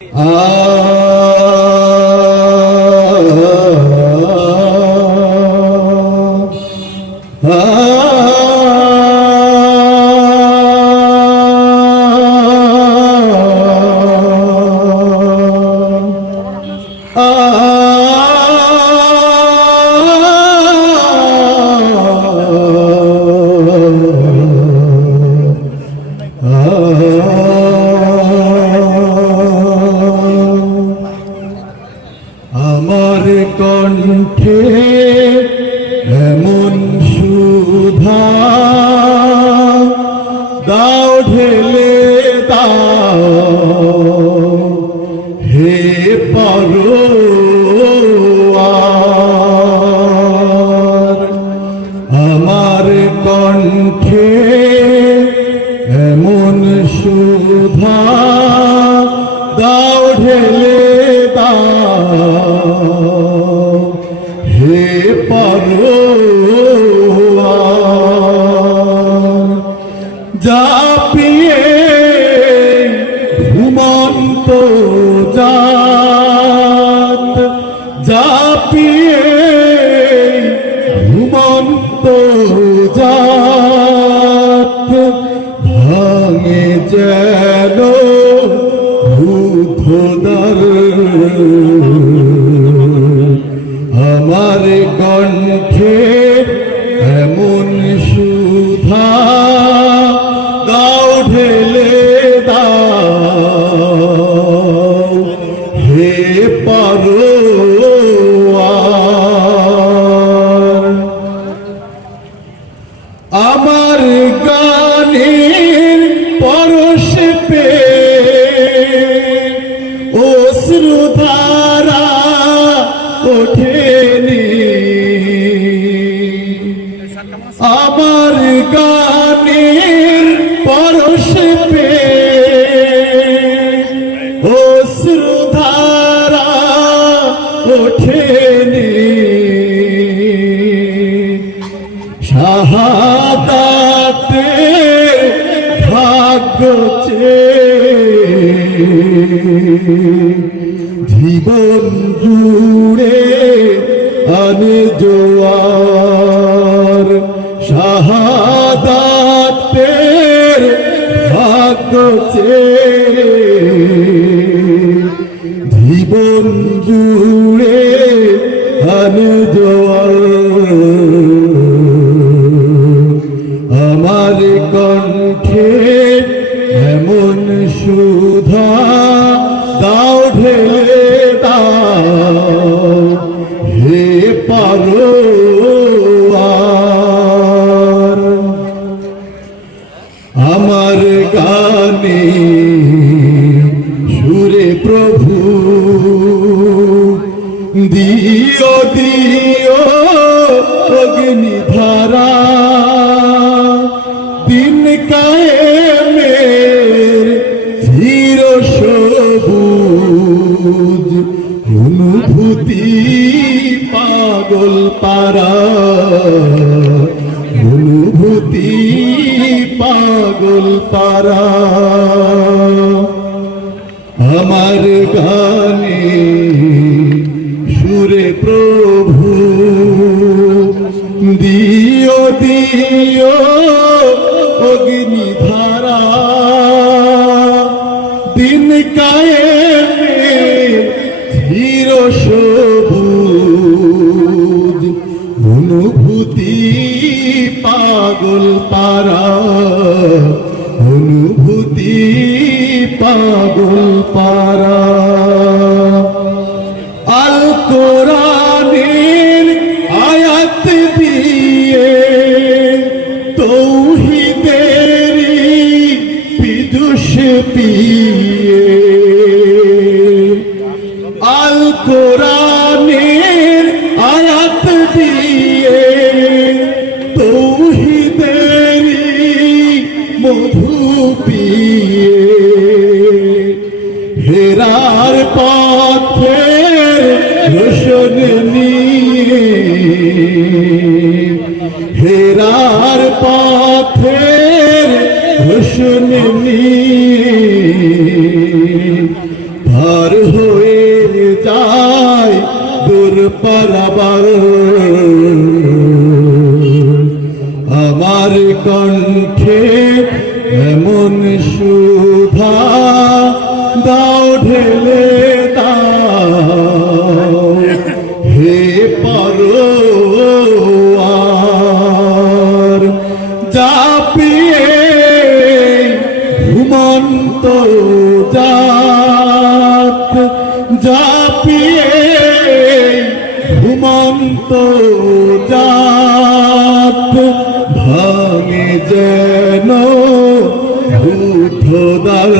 啊。আমার কণ্ঠে এমন সুধা। দাও ঢেলে দাও। হে পারো আমার কণ্ঠে এমন সুধা। দাও ঢেলে পারো যা পিয়ে ঘুমন্ত জাত যা পিয়ে ঘুমন্ত জাত ভাঙে যেন শাহাদাতে ভাগ্য জীবন জুড়ে আনে জোয়ার শাহাদাতে ভাগ্য জীবন জুড়ে আনে জোয়ার পারো আমার গানে সুরে প্রভু দিও দিও অগ্নি পারা অনুভূতি পাগল পারা আমার গানে সুরে প্রভু, দিও দিও অগ্নি ধারা দিন কায়ে ধীর সবুজ অনুভূতি পাগল পারা। আল কোরআনের আয়াত দিয়ে তৌহিদেরি বিদুষ পিয়ে। আল কোরআনের হেরার পথে রোশন হেরার পথে রোশন নিয়ে। হয়ে যায় দূর পারাবার। আমার কণ্ঠে এমন ঢেলে দাও হে পারো আর চাপিয়ে ঘুমন্ত জাত জাপিয়ে ঘুমন্ত জাত ভাঙে যেন উঠোদার